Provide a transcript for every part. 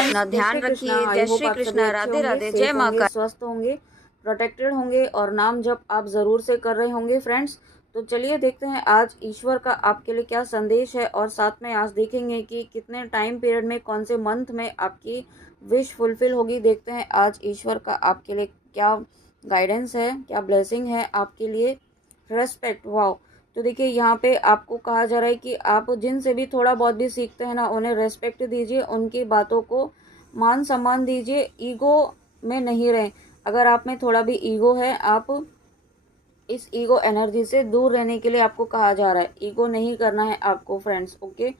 अपना जय ध्यान श्री कृष्णा। रखिए। आई जय होप श्री आप सभी कृष्णा। अच्छे राधे होंगे, राधे। जय सेफ माँ होंगे, का। स्वस्थ होंगे, प्रोटेक्टेड होंगे और नाम जप आप ज़रूर से कर रहे होंगे फ्रेंड्स। तो चलिए देखते हैं आज ईश्वर का आपके लिए क्या संदेश है, और साथ में आज देखेंगे कि कितने टाइम पीरियड में, कौन से मंथ में आपकी विश फुलफिल होगी। देखते हैं आज ईश्वर का आपके लिए क्या गाइडेंस है, क्या ब्लेसिंग है आपके लिए। Respect, wow. तो देखिए यहाँ पे आपको कहा जा रहा है कि आप जिनसे भी थोड़ा बहुत भी सीखते हैं ना, उन्हें रेस्पेक्ट दीजिए, उनकी बातों को मान सम्मान दीजिए, ईगो में नहीं रहें। अगर आप में थोड़ा भी ईगो है, आप इस ईगो एनर्जी से दूर रहने के लिए आपको कहा जा रहा है। ईगो नहीं करना है आपको friends, okay.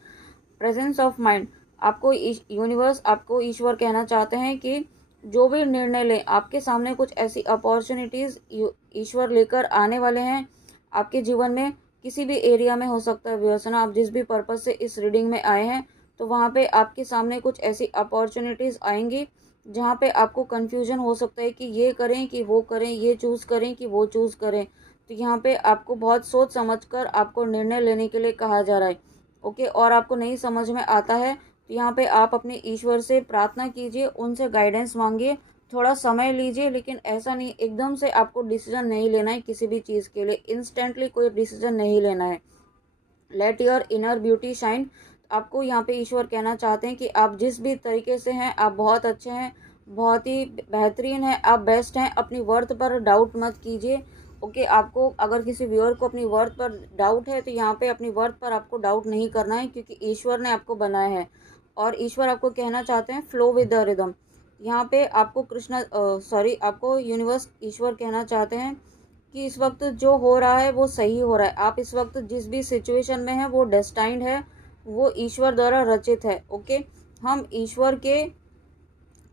Presence of mind, आपको यूनिवर्स, आपको ईश्वर कहना चाहते हैं कि जो भी निर्णय लें, आपके सामने कुछ ऐसी अपॉर्चुनिटीज़ ईश्वर लेकर आने वाले हैं आपके जीवन में। किसी भी एरिया में हो सकता है व्यवसाय, आप जिस भी पर्पज़ से इस रीडिंग में आए हैं, तो वहाँ पे आपके सामने कुछ ऐसी अपॉर्चुनिटीज़ आएंगी जहाँ पे आपको कन्फ्यूजन हो सकता है कि ये करें कि वो करें, ये चूज़ करें कि वो चूज़ करें। तो यहाँ पे आपको बहुत सोच समझ कर आपको निर्णय लेने के लिए कहा जा रहा है, ओके। और आपको नहीं समझ में आता है तो यहाँ पे आप अपने ईश्वर से प्रार्थना कीजिए, उनसे गाइडेंस मांगिए, थोड़ा समय लीजिए। लेकिन ऐसा नहीं एकदम से आपको डिसीजन नहीं लेना है किसी भी चीज़ के लिए, इंस्टेंटली कोई डिसीजन नहीं लेना है। Let your inner beauty shine. आपको यहाँ पे ईश्वर कहना चाहते हैं कि आप जिस भी तरीके से हैं, आप बहुत अच्छे हैं, बहुत ही बेहतरीन हैं, आप बेस्ट हैं। अपनी वर्थ पर डाउट मत कीजिए, ओके। आपको अगर किसी व्यूअर को अपनी वर्थ पर डाउट है, तो यहाँ पे अपनी वर्थ पर आपको डाउट नहीं करना है, क्योंकि ईश्वर ने आपको बनाया है। और ईश्वर आपको कहना चाहते हैं फ्लो विद द रिदम। यहाँ पे आपको आपको यूनिवर्स ईश्वर कहना चाहते हैं कि इस वक्त जो हो रहा है वो सही हो रहा है। आप इस वक्त जिस भी सिचुएशन में हैं वो डेस्टाइंड है, वो ईश्वर द्वारा रचित है, ओके। हम ईश्वर के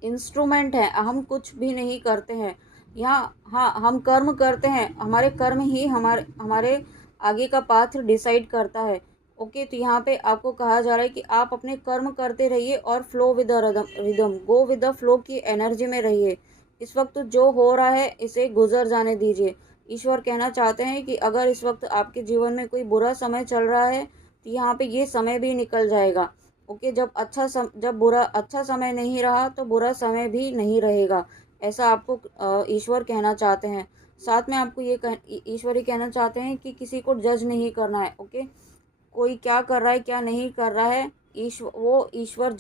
इंस्ट्रूमेंट हैं, हम कुछ भी नहीं करते हैं यहाँ। हाँ, हम कर्म करते हैं, हमारे कर्म ही हमारे हमारे आगे का पाथ डिसाइड करता है, ओके। तो यहाँ पे आपको कहा जा रहा है कि आप अपने कर्म करते रहिए और flow with the rhythm, go with the flow की एनर्जी में रहिए। इस वक्त जो हो रहा है इसे गुजर जाने दीजिए। ईश्वर कहना चाहते हैं कि अगर इस वक्त आपके जीवन में कोई बुरा समय चल रहा है, तो यहाँ पे ये समय भी निकल जाएगा, ओके। जब बुरा अच्छा समय नहीं रहा, तो बुरा समय भी नहीं रहेगा। ऐसा आपको ईश्वर कहना चाहते हैं। साथ में आपको ईश्वर ही कहना चाहते हैं कि किसी को जज नहीं करना है, ओके। कोई क्या कर रहा है क्या नहीं कर रहा है, ईश्वर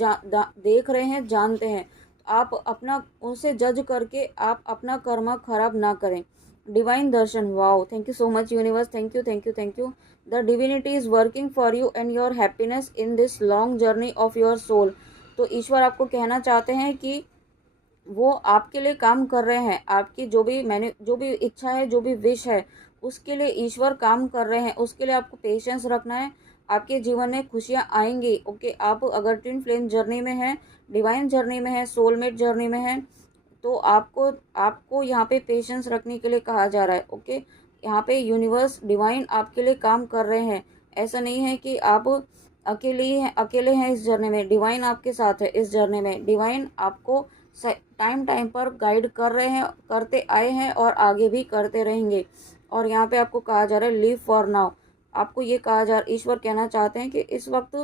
देख रहे हैं, जानते हैं। आप अपना उनसे जज करके आप अपना कर्म खराब ना करें। Divine darshan, wow, thank you so much universe, thank you thank you thank you. The divinity is working for you and your happiness in this long journey of your soul. तो ईश्वर आपको कहना चाहते हैं कि वो आपके लिए काम कर रहे हैं। आपकी जो भी इच्छा है, जो भी विश है, उसके लिए ईश्वर काम कर रहे हैं। उसके लिए आपको पेशेंस रखना है। आपके जीवन में खुशियाँ आएंगी, ओके। आप अगर ट्विन फ्लेम जर्नी में हैं, डिवाइन जर्नी में है, सोलमेट जर्नी में है, तो आपको आपको यहाँ पे पेशेंस रखने के लिए कहा जा रहा है, ओके। यहाँ पे यूनिवर्स डिवाइन आपके लिए काम कर रहे हैं। ऐसा नहीं है कि आप अकेले हैं इस जर्नी में, डिवाइन आपके साथ है इस जर्नी में। डिवाइन आपको टाइम टाइम पर गाइड कर रहे हैं, करते आए हैं और आगे भी करते रहेंगे। और यहाँ पे आपको कहा जा रहा है लिव फॉर नाउ। आपको ये कहा जा ईश्वर कहना चाहते हैं कि इस वक्त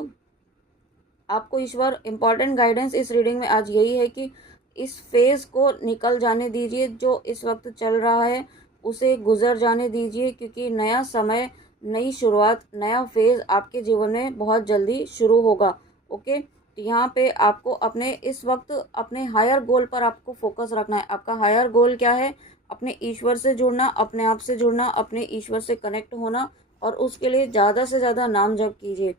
आपको ईश्वर इम्पॉर्टेंट गाइडेंस इस रीडिंग में आज यही है कि इस फेज़ को निकल जाने दीजिए, जो इस वक्त चल रहा है उसे गुजर जाने दीजिए, क्योंकि नया समय, नई शुरुआत, नया फेज़ आपके जीवन में बहुत जल्दी शुरू होगा, ओके। तो यहाँ पे आपको अपने इस वक्त अपने हायर गोल पर आपको फोकस रखना है। आपका हायर गोल क्या है? अपने ईश्वर से जुड़ना, अपने आप से जुड़ना, अपने ईश्वर से कनेक्ट होना, और उसके लिए ज़्यादा से ज़्यादा नाम जप कीजिए।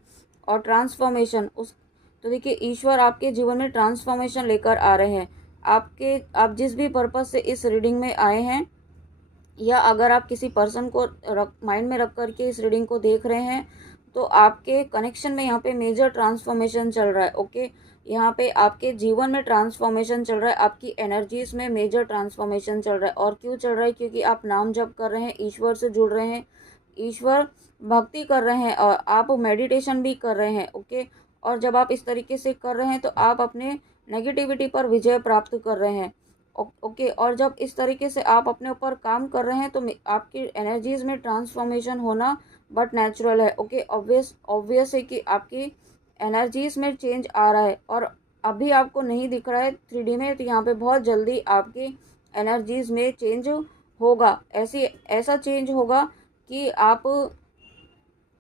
और ट्रांसफॉर्मेशन, उस तो देखिए ईश्वर आपके जीवन में ट्रांसफॉर्मेशन लेकर आ रहे हैं। आप जिस भी पर्पज़ से इस रीडिंग में आए हैं, या अगर आप किसी पर्सन को माइंड में रख करके इस रीडिंग को देख रहे हैं, तो आपके कनेक्शन में यहाँ पे मेजर ट्रांसफॉर्मेशन चल रहा है, ओके। यहाँ पे आपके जीवन में ट्रांसफॉर्मेशन चल रहा है, आपकी एनर्जीज में मेजर ट्रांसफॉर्मेशन चल रहा है। और क्यों चल रहा है? क्योंकि आप नाम जप कर रहे हैं, ईश्वर से जुड़ रहे हैं, ईश्वर भक्ति कर रहे हैं, और आप मेडिटेशन भी कर रहे हैं, ओके। और जब आप इस तरीके से कर रहे हैं, तो आप अपने नेगेटिविटी पर विजय प्राप्त कर रहे हैं, ओके। और जब इस तरीके से आप अपने ऊपर काम कर रहे हैं, तो आपकी एनर्जीज में ट्रांसफॉर्मेशन होना बट नेचुरल है, ओके। ऑब्वियस ऑब्वियस है कि आपकी एनर्जीज में चेंज आ रहा है। और अभी आपको नहीं दिख रहा है 3D में, तो यहाँ पे बहुत जल्दी आपकी एनर्जीज में चेंज होगा। ऐसा चेंज होगा कि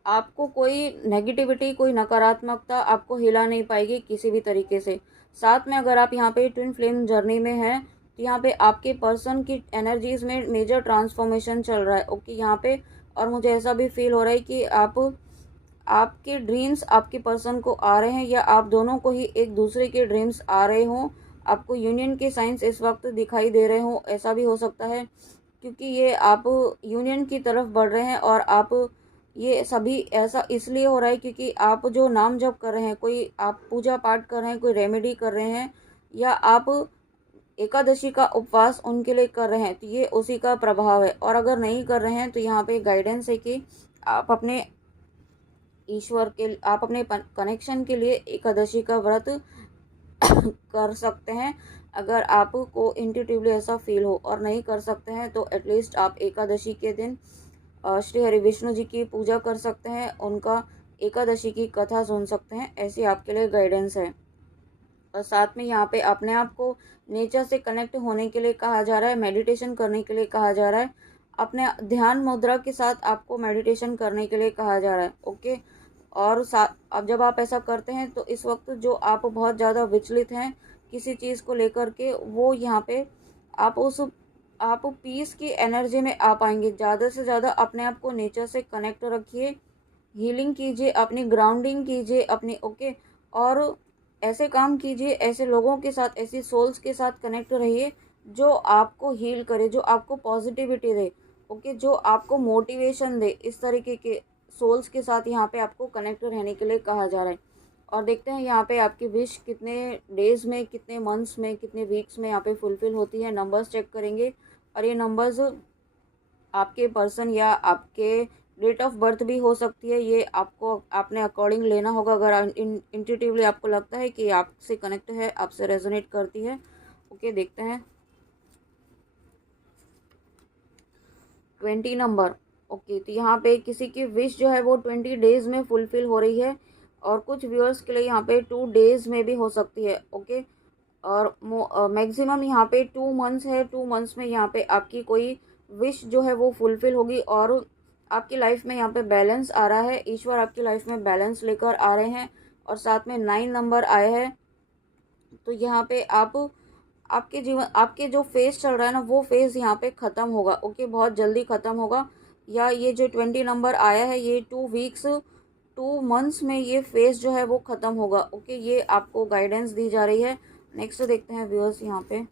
आपको कोई नेगेटिविटी, कोई नकारात्मकता आपको हिला नहीं पाएगी किसी भी तरीके से। साथ में अगर आप यहाँ पे ट्विन फ्लेम जर्नी में हैं, तो यहाँ पे आपके पर्सन की एनर्जीज में मेजर ट्रांसफॉर्मेशन चल रहा है। ओके, यहाँ पे और मुझे ऐसा भी फील हो रहा है कि आपके ड्रीम्स आपके पर्सन को आ रहे हैं, या आप दोनों को ही एक दूसरे के ड्रीम्स आ रहे हों। आपको यूनियन के साइंस इस वक्त दिखाई दे रहे हों, ऐसा भी हो सकता है, क्योंकि ये आप यूनियन की तरफ बढ़ रहे हैं। और आप ये सभी ऐसा इसलिए हो रहा है क्योंकि आप जो नाम जप कर रहे हैं, कोई आप पूजा पाठ कर रहे हैं, कोई रेमेडी कर रहे हैं, या आप एकादशी का उपवास उनके लिए कर रहे हैं, तो ये उसी का प्रभाव है। और अगर नहीं कर रहे हैं तो यहाँ पे गाइडेंस है कि आप अपने आप अपने कनेक्शन के लिए एकादशी का व्रत कर सकते हैं। अगर आपको इंट्यूटिवली ऐसा फील हो, और नहीं कर सकते हैं तो एटलीस्ट आप एकादशी के दिन श्री हरि विष्णु जी की पूजा कर सकते हैं, उनका एकादशी की कथा सुन सकते हैं। ऐसी आपके लिए गाइडेंस है। और साथ में यहाँ पे अपने आप को नेचर से कनेक्ट होने के लिए कहा जा रहा है, मेडिटेशन करने के लिए कहा जा रहा है। अपने ध्यान मुद्रा के साथ आपको मेडिटेशन करने के लिए कहा जा रहा है। ओके, और साथ अब जब आप ऐसा करते हैं तो इस वक्त जो आप बहुत ज़्यादा विचलित हैं किसी चीज़ को लेकर के, वो यहाँ पे आप पीस की एनर्जी में आ पाएंगे। ज़्यादा से ज़्यादा अपने आप को नेचर से कनेक्ट रखिए, हीलिंग कीजिए, अपनी ग्राउंडिंग कीजिए अपनी। ओके, और ऐसे काम कीजिए, ऐसे लोगों के साथ, ऐसी सोल्स के साथ कनेक्ट रहिए जो आपको हील करे, जो आपको पॉजिटिविटी दे। ओके, जो आपको मोटिवेशन दे। इस तरीके के सोल्स के साथ यहाँ पे आपको कनेक्ट रहने के लिए कहा जा रहा है। और देखते हैं यहाँ पे आपकी विश कितने डेज में, कितने मंथ्स में, कितने वीक्स में यहाँ पे फुलफिल होती है। नंबर्स चेक करेंगे, और ये नंबर्स आपके पर्सन या आपके डेट ऑफ बर्थ भी हो सकती है। ये आपको आपने अकॉर्डिंग लेना होगा। अगर इंट्यूटिवली आपको लगता है कि आपसे कनेक्ट है, आपसे रेजोनेट करती है। ओके, देखते हैं 20 नंबर। ओके, तो यहाँ पे किसी की विश जो है वो 20 डेज में फुलफिल हो रही है, और कुछ व्यूअर्स के लिए यहाँ पे 2 डेज में भी हो सकती है। ओके, और मैक्सिमम यहाँ पे 2 मंथ्स है। 2 मंथ्स में यहाँ पे आपकी कोई विश जो है वो फुलफिल होगी, और आपकी लाइफ में यहाँ पे बैलेंस आ रहा है। ईश्वर आपकी लाइफ में बैलेंस लेकर आ रहे हैं, और साथ में 9 नंबर आए हैं। तो यहाँ पे आपके जीवन, आपके जो फेज चल रहा है ना, वो फेज यहाँ पे ख़त्म होगा। ओके, बहुत जल्दी ख़त्म होगा। या ये जो 20 नंबर आया है, ये 2 वीक्स 2 मंथ्स में ये फेज जो है वो ख़त्म होगा। ओके, ये आपको गाइडेंस दी जा रही है। नेक्स्ट देखते हैं व्यूअर्स, यहाँ पे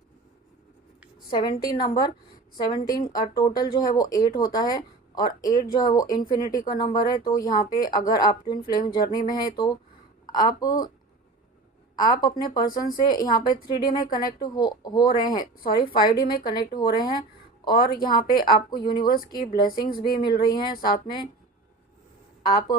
17 नंबर। 17 टोटल जो है वो 8 होता है, और 8 जो है वो इन्फिनिटी का नंबर है। तो यहाँ पे अगर आप ट्विन फ्लेम जर्नी में है, तो आप अपने पर्सन से यहाँ पे 3D में कनेक्ट हो रहे हैं, सॉरी 5D में कनेक्ट हो रहे हैं। और यहाँ पे आपको यूनिवर्स की ब्लेसिंग्स भी मिल रही हैं। साथ में आप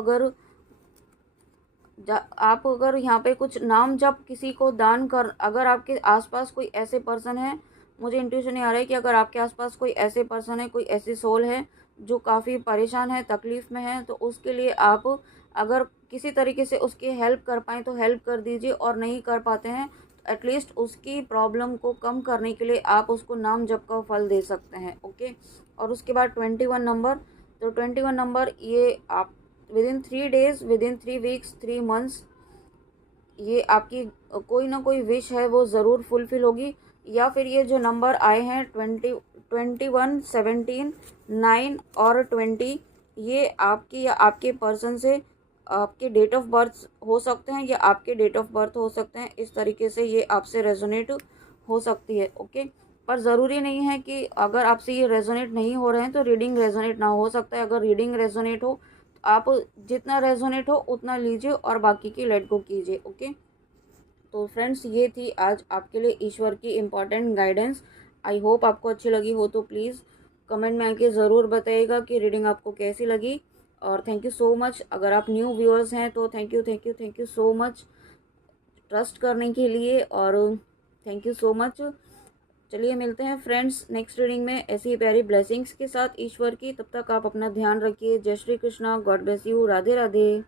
अगर यहाँ पे कुछ नाम जब किसी को दान कर, अगर आपके आसपास कोई ऐसे पर्सन है, मुझे इंट्यूशन आ रहा है कि अगर आपके आसपास कोई ऐसे पर्सन है, कोई ऐसी सोल है जो काफ़ी परेशान है, तकलीफ़ में है, तो उसके लिए आप अगर किसी तरीके से उसकी हेल्प कर पाएँ तो हेल्प कर दीजिए। और नहीं कर पाते हैं तो एटलीस्ट उसकी प्रॉब्लम को कम करने के लिए आप उसको नाम जप का फल दे सकते हैं। ओके, और उसके बाद 21 नंबर। तो 21 नंबर, ये आप within 3 days, within 3 weeks, 3 months, ये आपकी कोई ना कोई विश है वो ज़रूर फुलफ़िल होगी। या फिर ये जो नंबर आए हैं 21, 17, 9 और 20, ये आपकी या आपके पर्सन से आपके डेट ऑफ बर्थ हो सकते हैं, या आपके डेट ऑफ बर्थ हो सकते हैं। इस तरीके से ये आपसे रेजोनेट हो सकती है। ओके, पर ज़रूरी नहीं है कि अगर आपसे ये रेजोनेट नहीं हो रहे हैं तो रीडिंग रेजोनेट ना हो सकता है। अगर रीडिंग रेजोनेट हो, आप जितना रेजोनेट हो उतना लीजिए, और बाकी की लेट गो कीजिए। ओके, तो फ्रेंड्स, ये थी आज आपके लिए ईश्वर की इम्पॉर्टेंट गाइडेंस। आई होप आपको अच्छी लगी हो, तो प्लीज़ कमेंट में आके ज़रूर बताइएगा कि रीडिंग आपको कैसी लगी। और थैंक यू सो मच। अगर आप न्यू व्यूअर्स हैं तो thank you so much trust करने के लिए, और थैंक यू सो मच। चलिए मिलते हैं फ्रेंड्स नेक्स्ट रीडिंग में ऐसी ही प्यारी ब्लेसिंग्स के साथ ईश्वर की। तब तक आप अपना ध्यान रखिए। जय Shri Krishna, God bless you, Radhe Radhe.